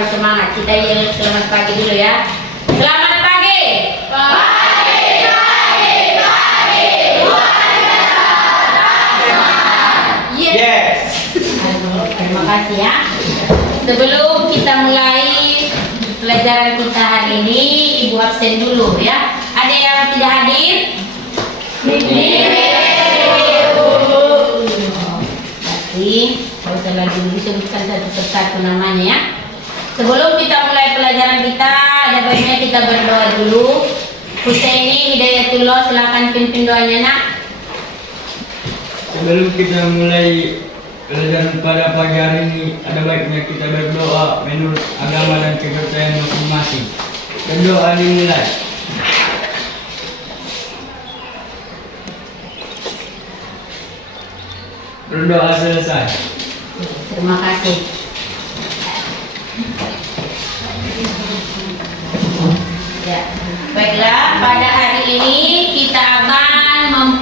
harus semangat. Kita yel selamat pagi dulu ya. Selamat pagi. Pagi. Luar biasa. Yes. Terima kasih ya. Sebelum kita mulai pelajaran kita hari ini, Ibu absen dulu ya. Ada yang tidak hadir? Tidak usah lagi disebutkan satu persatu namanya ya. Sebelum kita mulai pelajaran kita, ada baiknya kita berdoa dulu. Husaini Hidayatullah, silakan pimpin doanya nak. Sebelum kita mulai pelajaran pada pagi hari ini, ada baiknya kita berdoa menurut agama dan kepercayaan masing-masing. Berdoa dimulai. Berdoa selesai. Terima kasih. Ya, baiklah, pada hari ini kita akan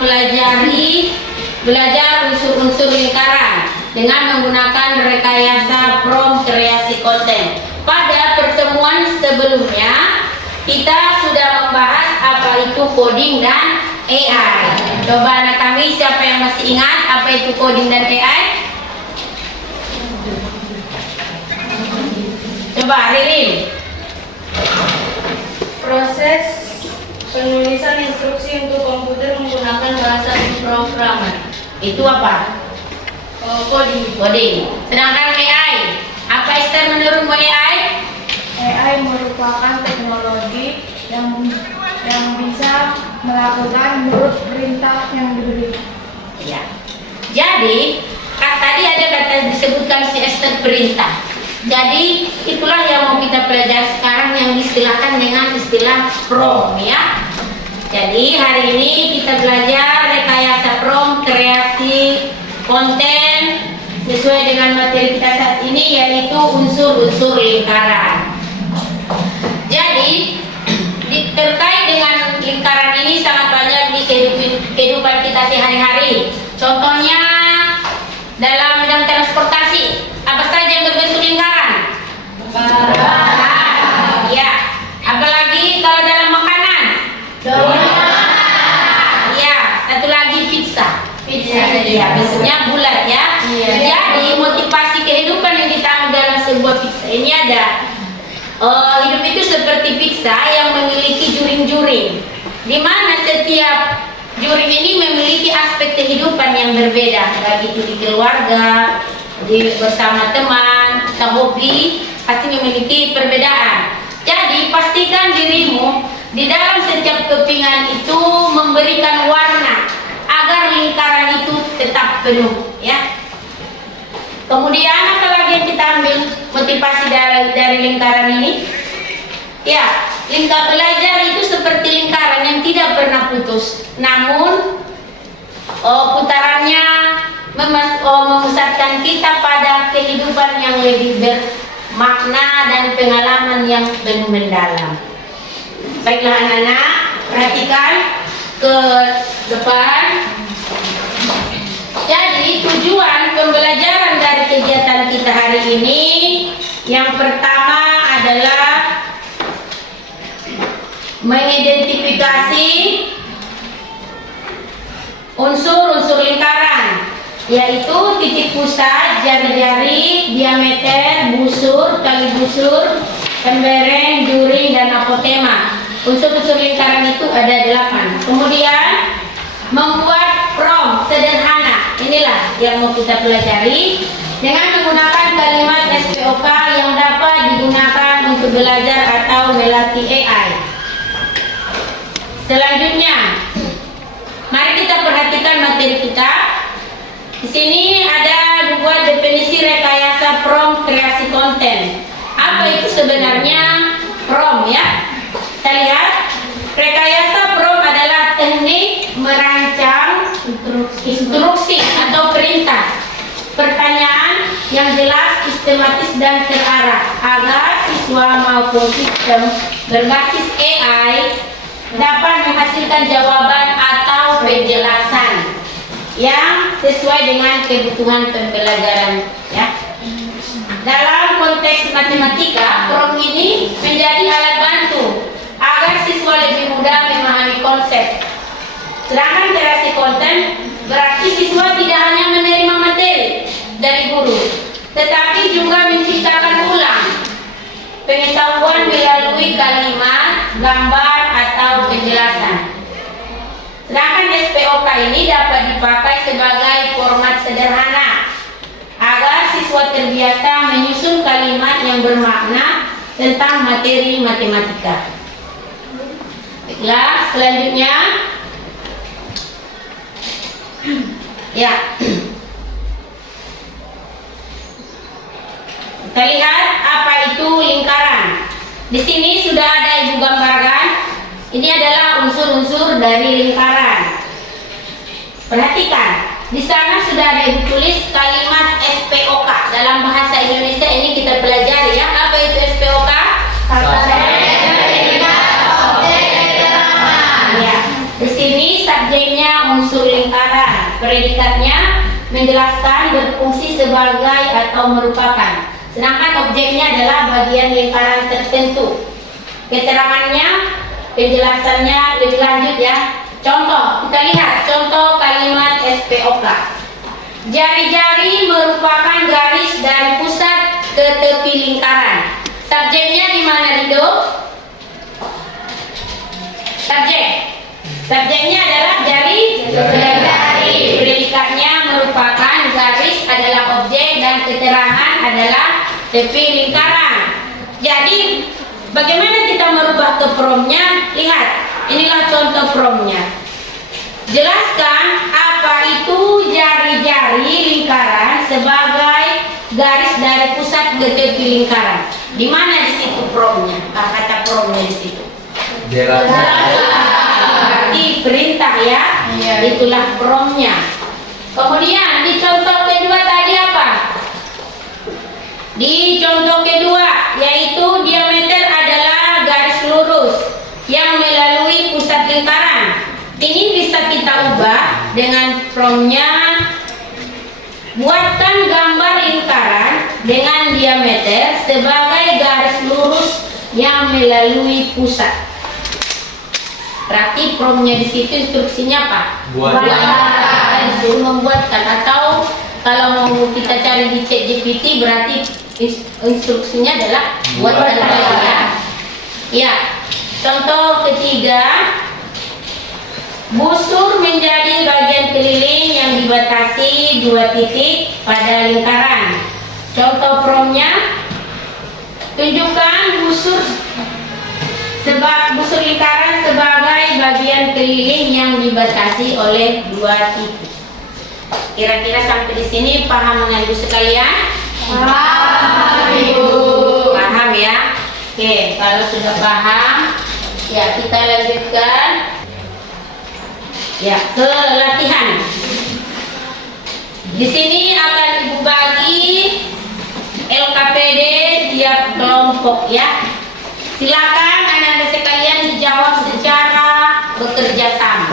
belajar unsur-unsur lingkaran dengan menggunakan rekayasa prompt kreasi konten. Pada pertemuan sebelumnya kita sudah membahas apa itu coding dan AI. Coba anak kami, siapa yang masih ingat apa itu coding dan AI? Coba Ririn. Proses penulisan instruksi untuk komputer menggunakan bahasa pemrograman. Itu apa? Coding. Sedangkan AI, apa Esther menurutmu AI? AI merupakan teknologi yang bisa melakukan menurut perintah yang diberi. Ya. Jadi, tadi ada kata disebutkan si Esther perintah. Jadi, itulah yang mau kita pelajari sekarang yang diistilahkan dengan istilah prompt ya. Jadi, hari ini kita belajar rekayasa prompt kreasi konten sesuai dengan materi kita saat ini, yaitu unsur-unsur lingkaran. Jadi, terkait dengan lingkaran ini sangat banyak di kehidupan kita sehari-hari. Contohnya dalam bidang transportasi, apa saja yang berbentuk lingkaran? Ya. Apalagi kalau dalam makanan? Ya. Satu lagi pizza. Ya, bentuknya bulat ya. Jadi motivasi kehidupan yang ditanam dalam sebuah pizza ini ada hidup itu seperti pizza yang memiliki juring-juring, di mana setiap juring ini memiliki aspek kehidupan yang berbeda, baik itu di keluarga, bersama teman, atau hobi, pasti memiliki perbedaan. Jadi pastikan dirimu di dalam setiap kepingan itu memberikan warna agar lingkaran itu tetap penuh ya. Kemudian apa lagi yang kita ambil motivasi dari lingkaran ini? Ya, belajar itu seperti lingkaran yang tidak pernah putus. Namun putarannya memusatkan kita pada kehidupan yang lebih bermakna dan pengalaman yang penuh mendalam. Baiklah anak-anak, perhatikan ke depan. Jadi tujuan pembelajaran dari kegiatan kita hari ini yang pertama adalah mengidentifikasi unsur-unsur lingkaran, yaitu titik pusat, jari-jari, diameter, busur, tali busur, pembereng, juring, dan apotema. Unsur-unsur lingkaran itu ada 8. Kemudian membuat prompt sederhana. Inilah yang mau kita pelajari dengan menggunakan kalimat SPOK yang dapat digunakan untuk belajar atau melatih AI. Selanjutnya, mari kita perhatikan materi kita. Di sini ada 2 definisi rekayasa prompt kreasi konten. Apa itu sebenarnya prompt ya? Kita lihat, rekayasa prompt adalah teknik merancang instruksi atau perintah pertanyaan yang jelas, sistematis, dan terarah agar siswa maupun sistem berbasis AI dapat menghasilkan jawaban atau penjelasan yang sesuai dengan kebutuhan pembelajaran ya. dalam konteks matematika, prom ini menjadi alat bantu agar siswa lebih mudah memahami konsep. Sedangkan literasi konten berarti siswa tidak hanya menerima materi dari guru, tetapi juga menciptakan ulang pengetahuan melalui kalimat, gambar, atau penjelasan. Sedangkan SPOK ini dapat dipakai sebagai format sederhana agar siswa terbiasa menyusun kalimat yang bermakna tentang materi matematika. Baiklah, selanjutnya ya. Kita lihat apa itu lingkaran. Di sini sudah ada Ibu gambarkan. Ini adalah unsur-unsur dari lingkaran. Perhatikan, di sana sudah ada Ibu tulis kalimat SPOK. Dalam bahasa Indonesia ini kita pelajari ya. Apa itu SPOK? Ya. Di sini subjeknya unsur lingkaran, predikatnya menjelaskan, berfungsi sebagai atau merupakan. Sedangkan objeknya adalah bagian lingkaran tertentu. Keterangannya, penjelasannya lebih lanjut ya. Contoh, kita lihat contoh kalimat SPOK. Jari-jari merupakan garis dari pusat ke tepi lingkaran. Subjeknya di mana, Rido? Subjeknya adalah jari. Predikatnya merupakan garis adalah objek dan keterangan adalah tepi lingkaran. Jadi bagaimana kita merubah ke promnya? Lihat, inilah contoh promnya. Jelaskan apa itu jari-jari lingkaran sebagai garis dari pusat ke tepi lingkaran. Di mana di situ promnya? Kata promnya di situ. Berarti perintah ya. Itulah promnya. Kemudian di contoh kedua tadi apa? Di contoh kedua yaitu diameter adalah garis lurus yang melalui pusat lingkaran. Ini bisa kita ubah dengan promnya. Buatkan gambar lingkaran dengan diameter sebagai garis lurus yang melalui pusat. Berarti promnya di situ instruksinya apa? Buatkan, disuruh membuatkan. Atau kalau mau kita cari di ChatGPT berarti instruksinya adalah buatkan ya. Ya. Contoh ketiga, busur menjadi bagian keliling yang dibatasi 2 titik pada lingkaran. Contoh promnya, tunjukkan busur lingkaran sebagai bagian keliling yang dibatasi oleh 2 titik. Kira-kira sampai di sini paham dengan Ibu sekalian? Paham, Ibu. Paham ya? Oke, kalau sudah paham, ya kita lanjutkan ya ke latihan. Di sini akan Ibu bagi LKPD tiap kelompok ya. Silakan anak-anak sekalian dijawab secara bekerja sama.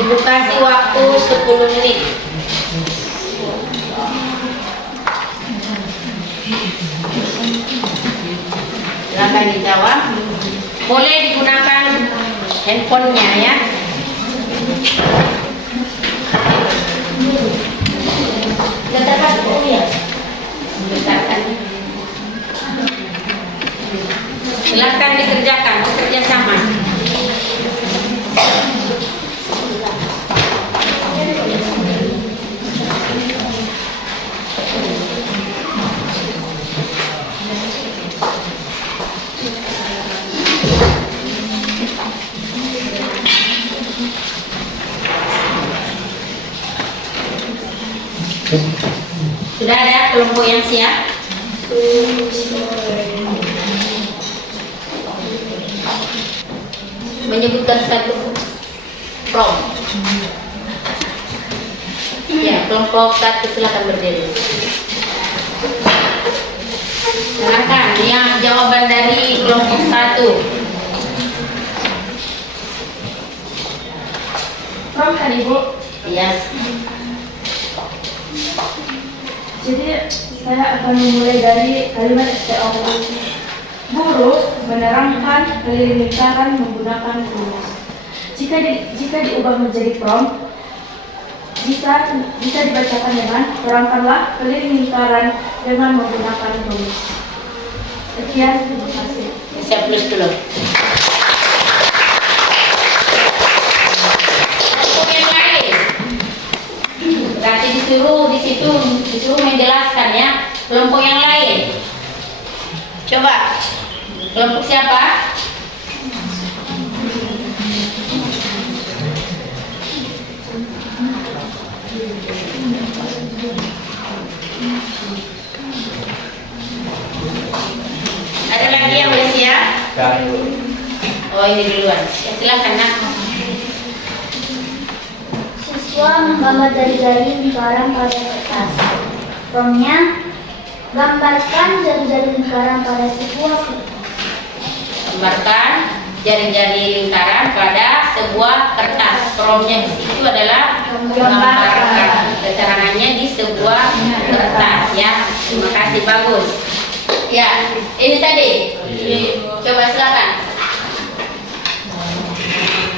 Ibu kasih waktu 10 menit. Silakan dijawab. Boleh digunakan handphonenya ya. Katakan ya. Silakan dikerjakan, bekerja sama. Sudah ada kelompok yang siap? Menyebutkan satu prom. Ya, kelompok 1 silakan berdiri. Silakan yang jawaban dari kelompok 1. Prom kan Ibu? Iya. Jadi Saya akan memulai dari kalimat STOK. Guru menerangkan keliling lingkaran menggunakan rumus. Jika diubah menjadi prompt, bisa dibacakan dengan terangkanlah keliling lingkaran dengan menggunakan rumus. Sekian, terima kasih. Saya tulis dulu. Kelompok yang lain. Berarti disuruh menjelaskan ya. Kelompok yang lain. Coba. Kelompok siapa? Ada lagi yang boleh siap? Oh ini duluan. Ya, silakan nak. Siswa menggambar jari-jari lingkaran pada kertas. Promnya, gambarkan jari-jari lingkaran pada sebuah kertas. Gambarkan jari-jari lingkaran pada sebuah kertas. Promnya di situ adalah gambarkan. Keterangannya di sebuah kertas ya. Terima kasih, bagus. Ya, ini tadi. Coba silakan.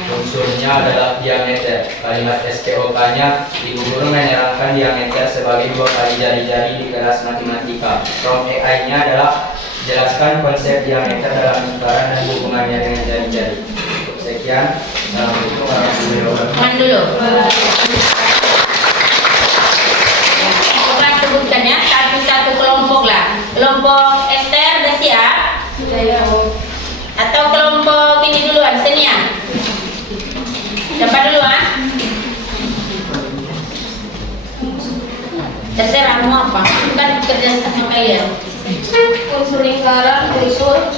Unsurnya adalah diameter. Kalimat STOK-nya, Ibu Guru menerangkan diameter sebagai 2 kali jari-jari di kelas matematika. Prompt AI-nya adalah jelaskan konsep diameter dalam lingkaran dan hubungannya dengan jari-jari. Cukup sekian. Assalamualaikum warahmatullahi wabarakatuh. Tahan dulu. Coba sebutkan ya, satu-satu kelompok lah. Kelompok Esther udah siap? Atau kelompok ini duluan, Senia? Siapa duluan? Terserah mau apa? Kan kerja sama kalian. Unsur lingkaran, busur.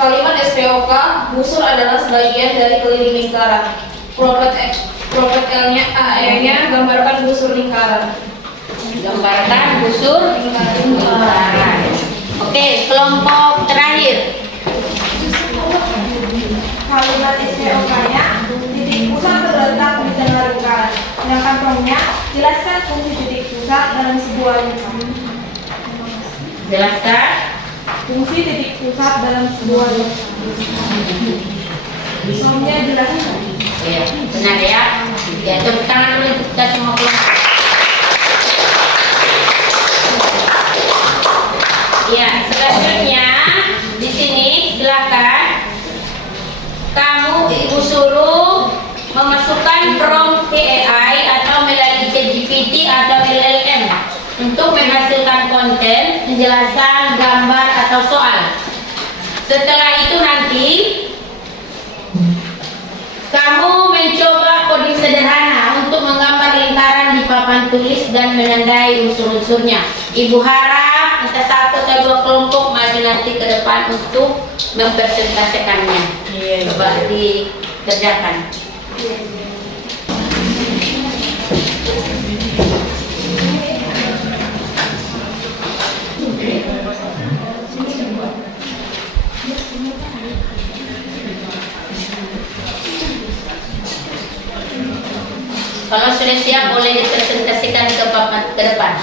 Kalimat SPOK, busur adalah sebagian dari keliling lingkaran. Propet L-nya, AE-nya, gambarkan busur lingkaran. Gambarkan busur lingkaran. Oke, kelompok terakhir. Kalimat SPOK-nya, titik pusat terletak di tengah lingkaran. Sedangkan promnya, jelaskan fungsi titik pusat dalam sebuah lingkaran. Jelaskan. Fungsi titik pusat dalam sebuah lingkaran. Promnya jelaskan. Ya, benar ya. Ya, tepuk tangan dulu untuk kita semua kelompok. Ya, selanjutnya di sini silakan kamu ibu suruh memasukkan prompt AI atau melalui ChatGPT atau LLM untuk menghasilkan konten, penjelasan, gambar atau soal. Setelah itu nanti kamu mencoba coding sederhana untuk menggambar lingkaran di papan tulis dan menandai unsur-unsurnya. Ibu harap kita satu atau dua kelompok maju nanti ke depan untuk mempresentasikannya. Coba dikerjakan. Kalau sudah siap boleh dipresentasikan ke papan ke depan.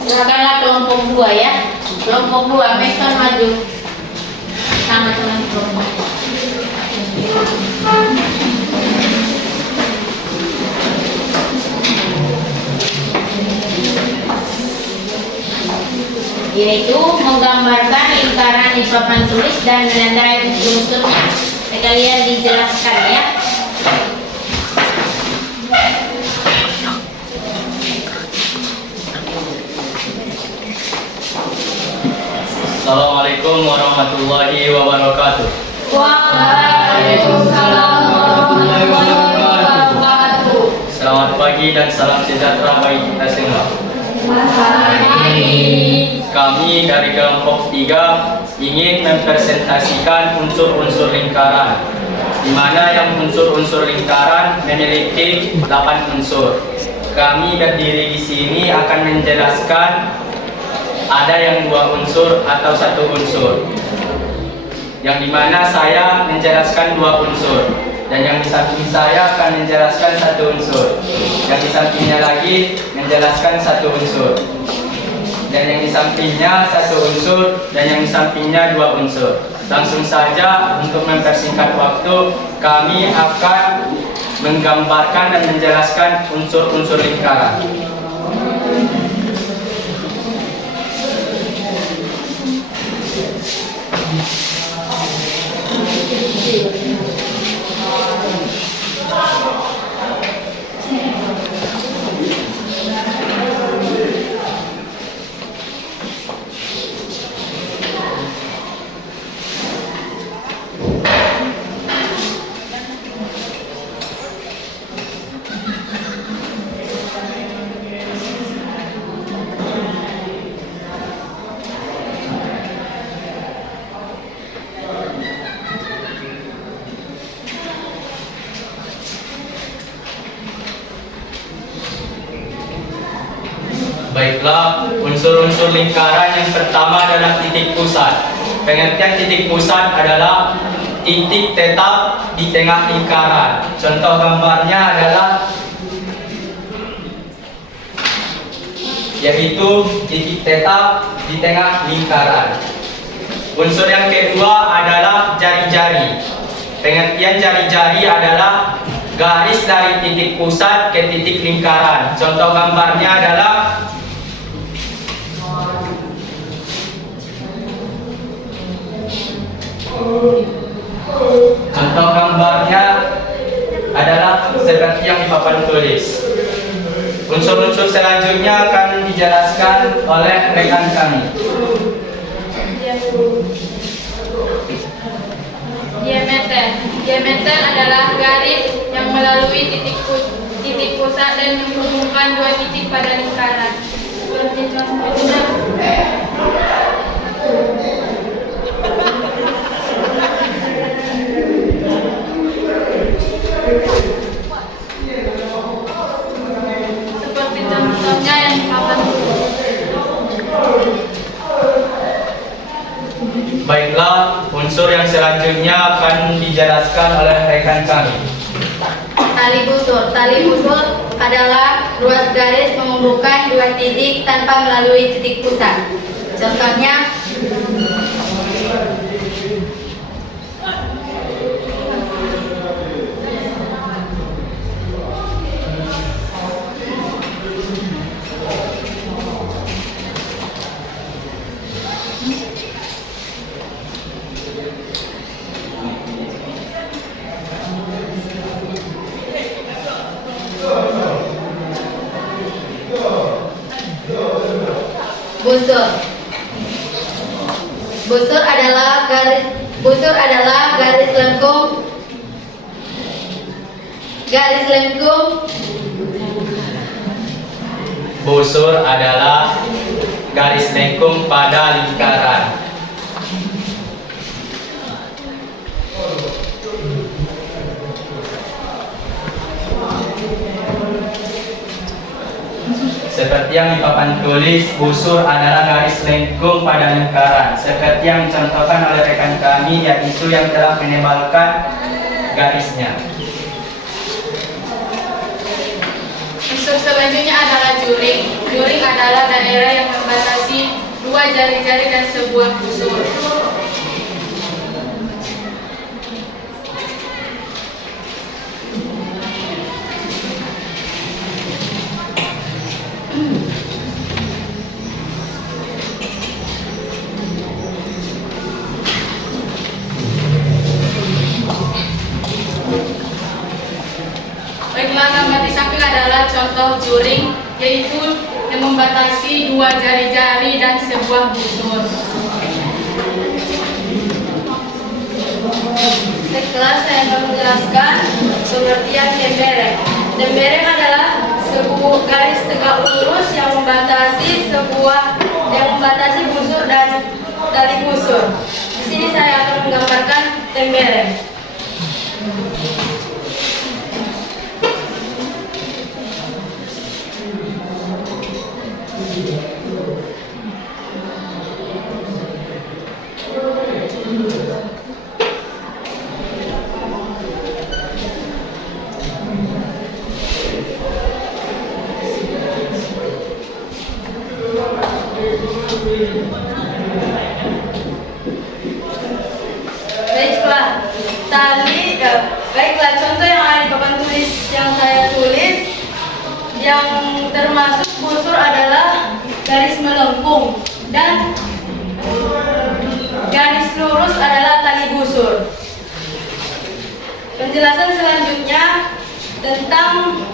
Silakanlah kelompok 2 ya. Kelompok 2, Mason maju. Sama dengan kelompok. Yaitu menggambarkan lingkaran di papan tulis dan menandai unsur-unsurnya. Kalian dijelaskan ya. Assalamualaikum warahmatullahi wabarakatuh. Waalaikumsalam warahmatullahi wabarakatuh. Selamat pagi dan salam sejahtera bagi kita semua. Kami dari kelompok 3 ingin mempresentasikan unsur-unsur lingkaran, di mana yang unsur-unsur lingkaran memiliki 8 unsur. Kami berdiri di sini akan menjelaskan ada yang 2 unsur atau 1 unsur, yang dimana saya menjelaskan 2 unsur, dan yang di samping saya akan menjelaskan 1 unsur, yang di sampingnya lagi menjelaskan 1 unsur, dan yang di sampingnya 1 unsur, dan yang di sampingnya 2 unsur. Langsung saja, untuk mempersingkat waktu, kami akan menggambarkan dan menjelaskan unsur-unsur lingkaran. Baiklah, unsur-unsur lingkaran yang pertama adalah titik pusat. Pengertian titik pusat adalah titik tetap di tengah lingkaran. Contoh gambarnya adalah yaitu titik tetap di tengah lingkaran. Unsur yang kedua adalah jari-jari. Pengertian jari-jari adalah garis dari titik pusat ke titik lingkaran. Contoh gambarnya adalah seperti yang di papan tulis. Unsur-unsur selanjutnya akan dijelaskan oleh rekan kami. Diameter adalah garis yang melalui titik pusat dan menghubungkan 2 titik pada lingkaran. Seperti contohnya yang di papan. Baiklah, unsur yang selanjutnya akan dijelaskan oleh rekan kami. Tali busur. Tali busur adalah ruas garis menghubungkan 2 titik tanpa melalui titik pusat. Contohnya, busur. Busur adalah garis lengkung Busur adalah garis lengkung pada lingkaran. Seperti yang di papan tulis, busur adalah garis lengkung pada lingkaran. Seperti yang dicontohkan oleh rekan kami, yaitu yang telah menebalkan garisnya. Unsur selanjutnya adalah juring. Juring adalah daerah yang membatasi 2 jari-jari dan sebuah busur. Baiklah, gambar di samping adalah contoh juring, yaitu yang membatasi 2 jari-jari dan sebuah busur. Baiklah, saya akan menjelaskan seperti yang tembereng. Tembereng adalah sebuah garis tegak lurus yang membatasi busur dan tali busur. sini saya akan menggambarkan tembereng. Baiklah, contoh yang ada di papan tulis yang saya tulis, yang termasuk busur adalah garis melengkung dan garis lurus adalah tali busur. Penjelasan selanjutnya tentang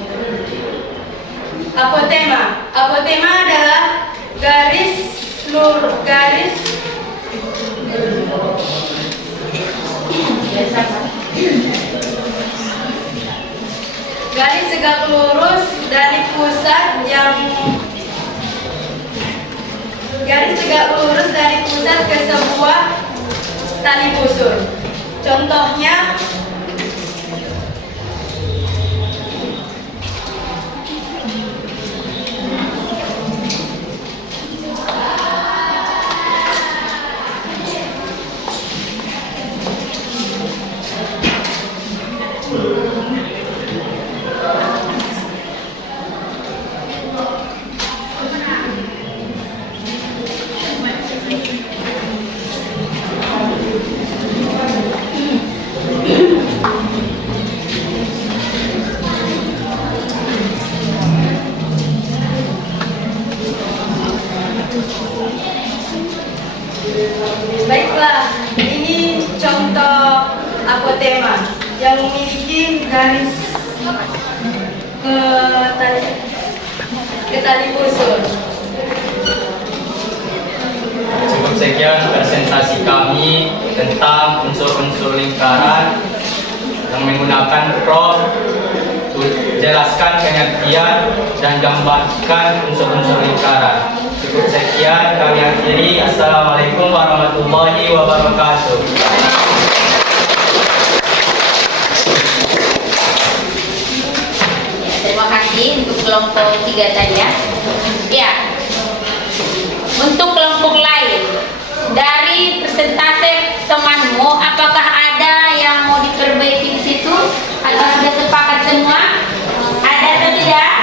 apotema. Apotema adalah garis tegak lurus dari pusat ke sebuah tali busur. Contohnya baiklah, ini contoh apotema yang memiliki garis ke tali busur. Cukup sekian presentasi kami tentang unsur-unsur lingkaran yang menggunakan prompt jelaskan pengertian dan gambarkan unsur-unsur lingkaran. Cukup sekian kami akhiri. Assalamualaikum warahmatullahi wabarakatuh. Terima kasih untuk kelompok 3 tadi ya. Ya. Untuk kelompok lain, dari persentase temanmu, apakah ada yang mau diperbaiki di situ? Atau sudah sepakat semua? Ada atau tidak?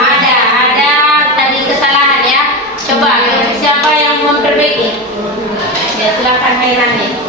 Ada tadi kesalahan ya. Coba siapa yang memperbaiki? Ya silakan Mairani.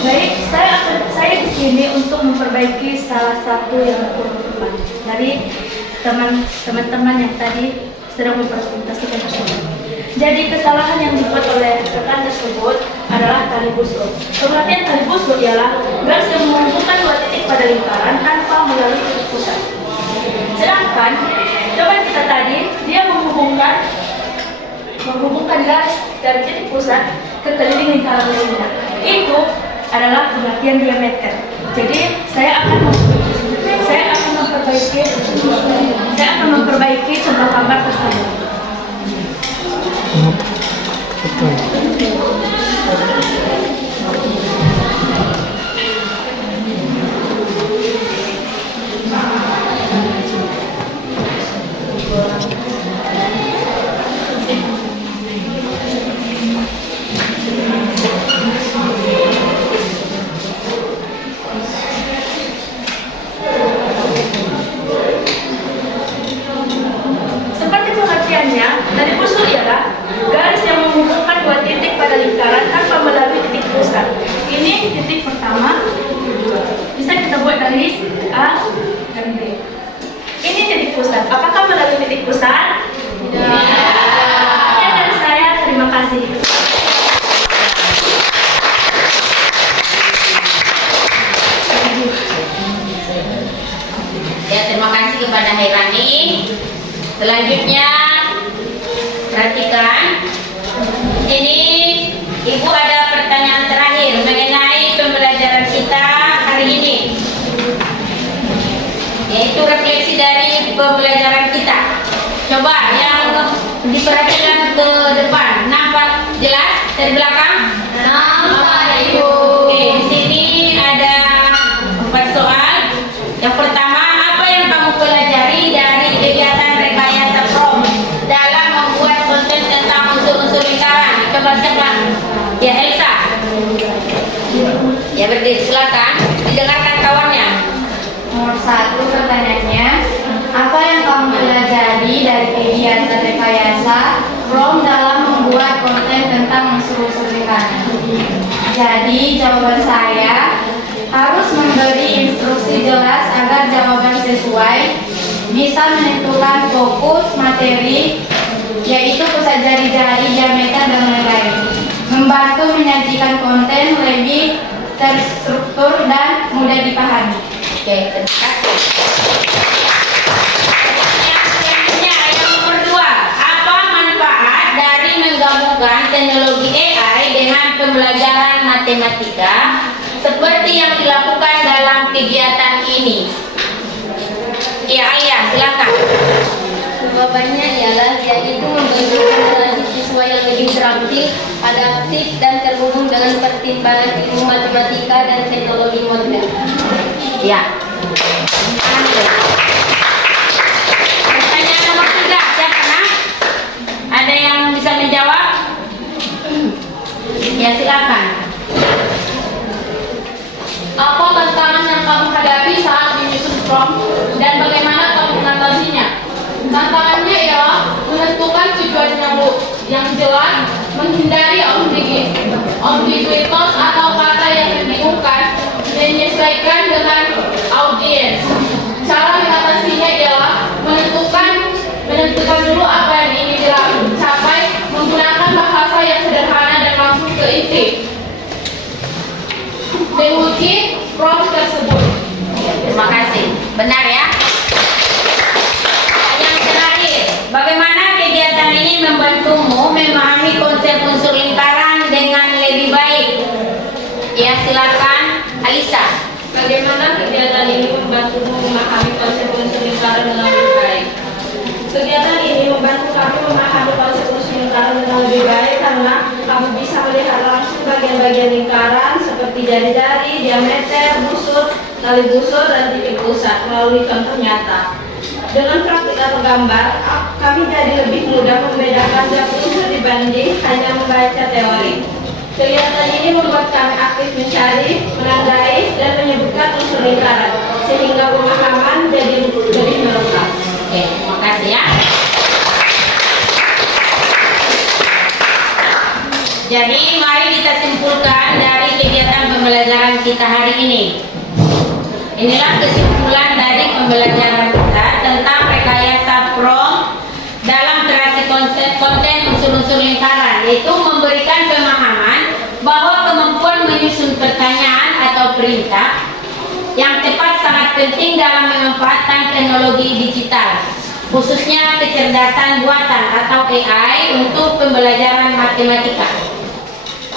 Baik, saya di sini untuk memperbaiki salah satu yang kurang tepat dari teman-teman yang tadi sedang mempresentasikan tersebut. Jadi kesalahan yang dibuat oleh rekan tersebut adalah tali busur. Pengertian tali busur ialah garis yang menghubungkan dua titik pada lingkaran tanpa melalui titik pusat. Sedangkan jawaban kita tadi dia menghubungkan garis dari titik pusat ke keliling lingkaran lainnya. Itu adalah pengertian diameter. Jadi saya akan memperbaiki contoh gambar tersebut. Seperti pengertiannya, tali busur ialah garis yang menghubungkan dua titik pada lingkaran tanpa Selanjutnya, perhatikan. Di sini Ibu ada pertanyaan terakhir mengenai pembelajaran kita hari ini, yaitu refleksi dari pembelajaran kita. Coba yang diperhatikan ke depan, nampak jelas dari belakang? Nampak, Ibu. Oke, di sini ada 4 soal. Yang pertama, apa yang kamu pelajari dari kegiatan rekayasa prom dalam membuat konten tentang unsur-unsur lingkaran? Coba siapa? Ya, Elsa. Ya, berdiri, silakan didengarkan kawannya. Nomor 1 pertanyaannya, apa yang kamu pelajari dari kegiatan rekayasa prom dalam membuat konten tentang unsur-unsur lingkaran? Jadi jawaban saya harus memberi instruksi jelas agar jawaban sesuai, bisa menentukan fokus materi, yaitu pusat jari-jari, diameter, dan lain-lain. Membantu menyajikan konten lebih terstruktur dan mudah dipahami. Oke, terima kasih. Selanjutnya, yang nomor 2, apa manfaat dari menggabungkan teknologi AI dengan pembelajaran matematika seperti yang dilakukan dalam kegiatan ini? Ya, Alia, silakan. Jawabannya ialah yaitu membentuk generasi siswa yang lebih terampil, adaptif, dan terhubung dengan pertimbangan ilmu matematika dan teknologi modern. Ya. Pertanyaan nomor 3, siapa nak? Ada yang bisa menjawab? Ya, silakan. Apa tantangan yang kamu hadapi saat menyusun prom dan bagaimana kamu mengatasinya? Tantangannya ialah menentukan tujuan yang jelas, menghindari ambiguitas atau kata yang membingungkan, menyesuaikan dengan audiens. Cara mengatasinya ialah menentukan dulu apa yang ingin dicapai, menggunakan bahasa yang sederhana dan langsung ke inti. Menguji prom tersebut. Terima kasih. Benar ya? Yang terakhir, bagaimana kegiatan ini membantumu memahami konsep unsur lingkaran dengan lebih baik? Ya, silakan Alisa. Bagaimana kegiatan ini membantumu memahami konsep unsur lingkaran dengan lebih baik? Kegiatan ini membantu kami memahami konsep unsur lingkaran dengan lebih baik karena kamu bisa melihat langsung bagian-bagian lingkaran seperti jari-jari, diameter, busur, tali busur, dan titik pusat melalui contoh nyata. Dengan praktik atau gambar, kami jadi lebih mudah membedakan tiap unsur dibanding hanya membaca teori. Kegiatan ini membuat kami aktif mencari, menandai, dan menyebutkan unsur lingkaran, sehingga pemahaman jadi lebih melengkap. Oke, terima kasih ya. Jadi mari kita simpulkan dari kegiatan pembelajaran kita hari ini. Inilah kesimpulan dari pembelajaran kita tentang rekayasa prom dalam kreasi konten unsur-unsur lingkaran, yaitu memberikan pemahaman bahwa kemampuan menyusun pertanyaan atau perintah yang tepat sangat penting dalam memanfaatkan teknologi digital, khususnya kecerdasan buatan atau AI untuk pembelajaran matematika.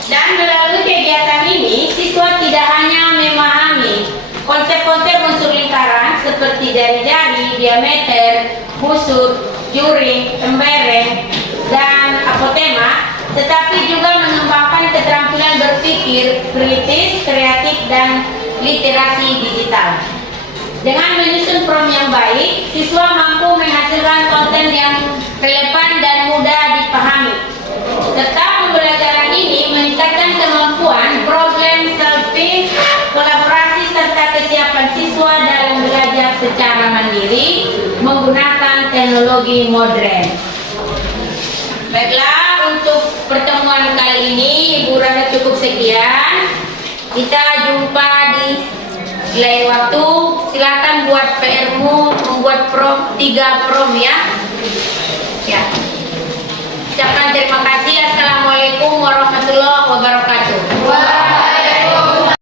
Dan melalui kegiatan ini, siswa tidak hanya memahami konsep-konsep unsur lingkaran seperti jari-jari, diameter, busur, juring, embereng, dan apotema, tetapi juga mengembangkan keterampilan berpikir kritis, kreatif, dan literasi digital. Dengan menyusun prom yang baik, siswa mampu menghasilkan konten yang relevan dan mudah dipahami. Serta pembelajaran ini meningkatkan kemampuan problem solving, kolaborasi, serta kesiapan siswa dalam belajar secara mandiri menggunakan teknologi modern. Baiklah, untuk pertemuan kali ini Ibu rasa cukup sekian. Kita jumpa di lain waktu. Silakan buat PR-mu, membuat prom 3 prom ya. Ya. Ucapkan terima kasih. Assalamualaikum warahmatullahi wabarakatuh.